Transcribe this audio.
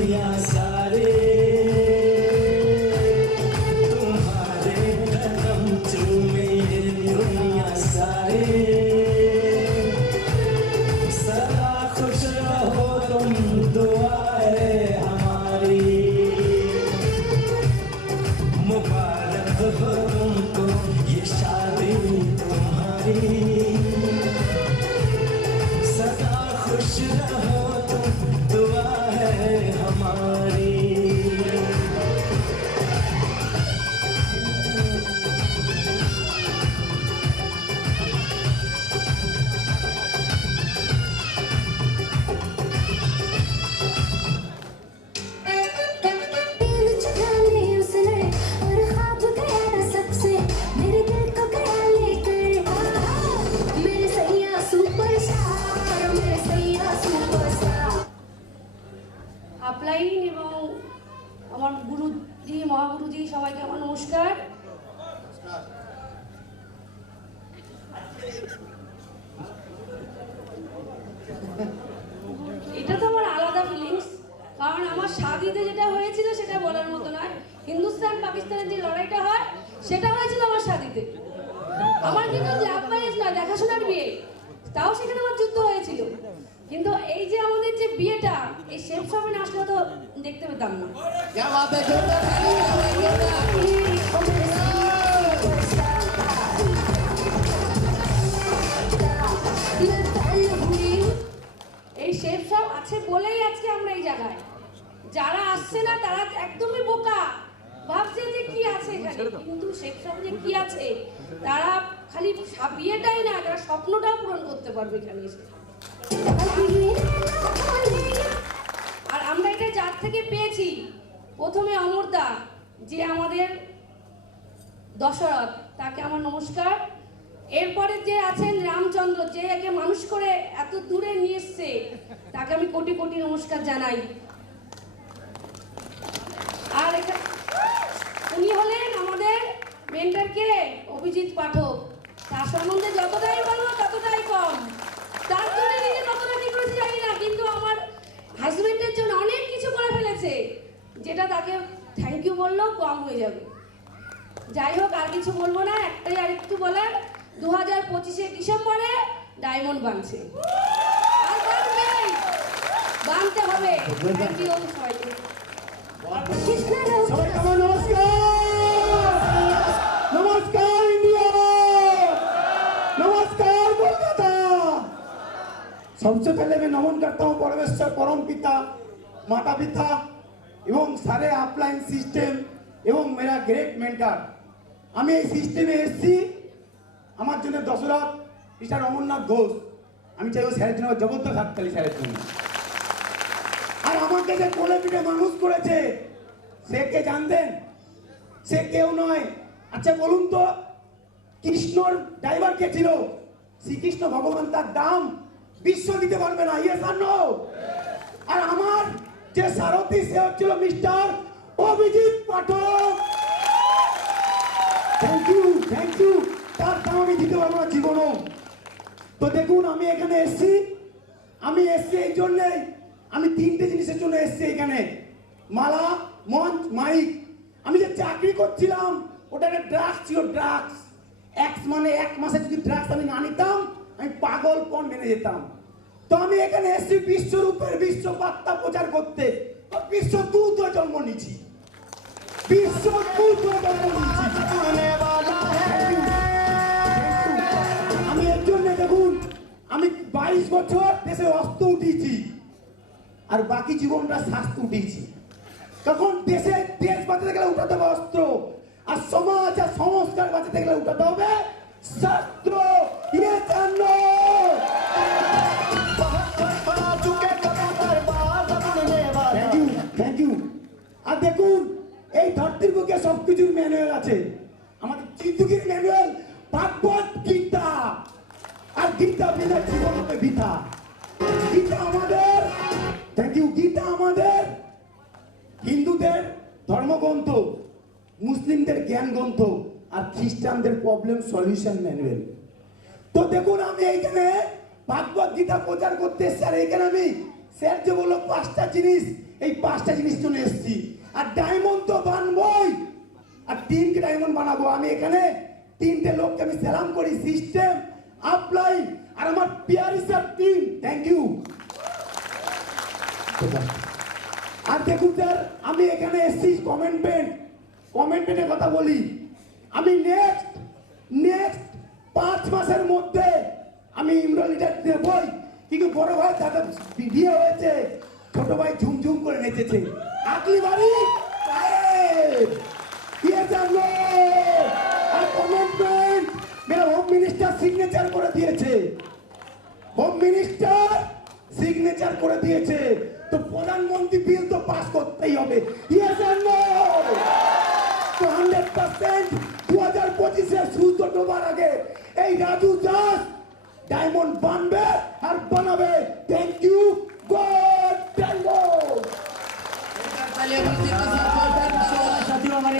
दुनिया सारे तुम्हारे कदम चूमे दुनिया सारे सदा खुश रहो तुम दुआ है हमारी मुबारक हो तुमको ये शादी तुम्हारी सदा खुश रहो तुम दुआ है हमारी আপলাইন এবং আমার গুরুজি মহাগুরুজি সবাইকে আমার নমস্কার। এটা তো আমার আলাদা ফিলিংস, কারণ আমার শাদিতে যেটা হয়েছিল সেটা বলার মতো নয়। হিন্দুস্তান পাকিস্তানের যে লড়াইটা হয় সেটা হয়েছিল আমার শাদিতে। আমার কিন্তু লাভ ম্যারেজ নয়, দেখাশোনার বিয়ে, তাও সেখানে আমার যুদ্ধ হয়েছিল। কিন্তু এই যে আমাদের যে বিয়েটা এই শেফ সামনে আসলে তো দেখতে পেতাম না। এই শেফ সাহেব আছে বলেই আজকে আমরা এই জায়গায়। যারা আসছে না তারা একদমই বোকা, ভাবছে যে কি আছে এখানে, কিন্তু শেফ সাহেব যে কি আছে তারা খালি বিয়েটাই না, তারা স্বপ্নটাও পূরণ করতে পারবে এখানে এসে। আর আমরা এটা যার থেকে পেয়েছি, প্রথমে অমরদা যে আমাদের দশরথ, তাকে আমার নমস্কার। এরপরে যে আছেন রামচন্দ্র, যে একে মানুষ করে এত দূরে নিয়ে এসছে, তাকে আমি কোটি কোটি নমস্কার জানাই। আর উনি হলেন আমাদের মেন্টর কে অভিজিৎ পাঠক। তার সম্বন্ধে যতটাই বলবো ততটাই কম। তার জন্য নিজে কতটা কি করেছে জানি না, কিন্তু আমার হাজবেন্ডের জন্য অনেক কিছু করে ফেলেছে, যেটা তাকে থ্যাংক ইউ বললেও কম হয়ে যাবে। যাই হোক, আর কিছু বলবো না। একটাই আর একটু বলার, 2025 ডিসেম্বরে ডায়মন্ড বানছে, আর বানবেই, বানতে হবে। থ্যাংক ইউ সবাইকে। সবাইকে আমার নমস্কার। নমস্কার ইন্ডিয়া, नमस्कार कोलकाता। सबसे पहले मैं नमन करता हूँ परमेश्वर परम पिता माता पिता एवं सारे अपलाइन सिस्टेम एवं मेरा ग्रेट मेंटर। আমি এই সিস্টেমে এসেছি আমার জন্য দশরথ মিস্টার অমরনাথ ঘোষ। আমি চাইবো স্যারের জন্য জগদ্দল হাততালি স্যারের জন্য। আর আমাকে যে কোলে পিঠে মানুষ করেছে সে কে জানতেন? সে কেউ নয়। আচ্ছা বলুন তো, কৃষ্ণর ড্রাইভার কে ছিল? শ্রীকৃষ্ণ ভগবান। তার দাম বিশ্ব দিতে পারবে না। ইয়েস আর নো? আর আমার যে সারথি সে হচ্ছিল mister Abhijit Pathak. Thank you, thank you. তার দাম আমি দিতে পারবো না জীবনও। তো দেখুন, আমি এখানে এসেছি, আমি এসেছি এই জন্যেই, আমি তিনটে জিনিসের জন্য এসেছি এখানে। মালা, মঞ্চ, মাইক। আমি যে চাকরি করছিলাম ওটা একটা ড্রাগস ছিল, ড্রাগস। এক্স মানে এক মাসে যদি ড্রাগস আমি না নিতাম আমি পাগলপন মেনে যেতাম। তো আমি এখানে এসেছি বিশ্বরূপের বিশ্ব বার্তা প্রচার করতে। বিশ্ব দূত জন্ম নিচ্ছি, বিশ্ব দূত জন্ম নিচ্ছি। আমি এর জন্য দেখুন, আমি 22 বছর দেশে অস্ত্র উঠিয়েছি আর বাকি জীবনটা স্বাস্থ্য উঠিয়েছি। তখন দেশে দেশ বাঁচাতে গেলে উঠাতে হবে অস্ত্র, আর সমাজ আর সংস্কার বাঁচাতে গেলে উঠাতে হবে শাস্ত্র। Thank you. আর দেখুন, এই ধরতির বুকে সবকিছুর ম্যানুয়াল আছে। আমাদের জিন্দগির ম্যানুয়াল ভাগবত গীতা। আর গীতা বিনা জীবন হবে বৃথা। গীতা আমাদের, থ্যাংক ইউ, গীতা আমাদের হিন্দুদের ধর্মগ্রন্থ, মুসলিমদের জ্ঞান গ্রন্থ, আর খ্রিস্টানদের প্রবলেম সলিউশন ম্যানুয়াল। তো দেখুন, আমি এইখানে ভাগবত গীতা প্রচার করতে এসেছি, আর এইখানে আমি স্যার যে বললো 5টা জিনিস, এই 5টা জিনিস জন্য এসেছি। আর ডায়মন্ড তো বানবই, আর টিমকে ডায়মন্ড বানাবো। আমি এখানে 3টে লোককে আমি সালাম করি, সিস্টেম, আপলাইন আর আমার পিয়ারি স্যার টিম। Thank you. আর দেখুন স্যার, আমি এখানে এসেছি কমেন্টমেন্টের কথা বলি। আমি নেক্সট 5 মাসের মধ্যে আমি ইমরান লিডার দেবই। কিন্তু বড় ভাই দাদা বিয়ে হয়েছে, ছোট ভাই ঝুমঝুম করে নেচেছে। আগলি বাড়ি আর কমেন্টমেন্ট মেরা হোম মিনিস্টার সিগনেচার করে দিয়েছে, হোম মিনিস্টার সিগনেচার করে দিয়েছে। তো প্রধানমন্ত্রী বিল তো পাস করতেই হবে। ইয়েস আর নো? তো 100% 2025-এর সূর্য ডোবার আগে এই রাজু দাস ডায়মন্ড বানবে আর বানাবে। Thank you, God thank you. साथियों हमारे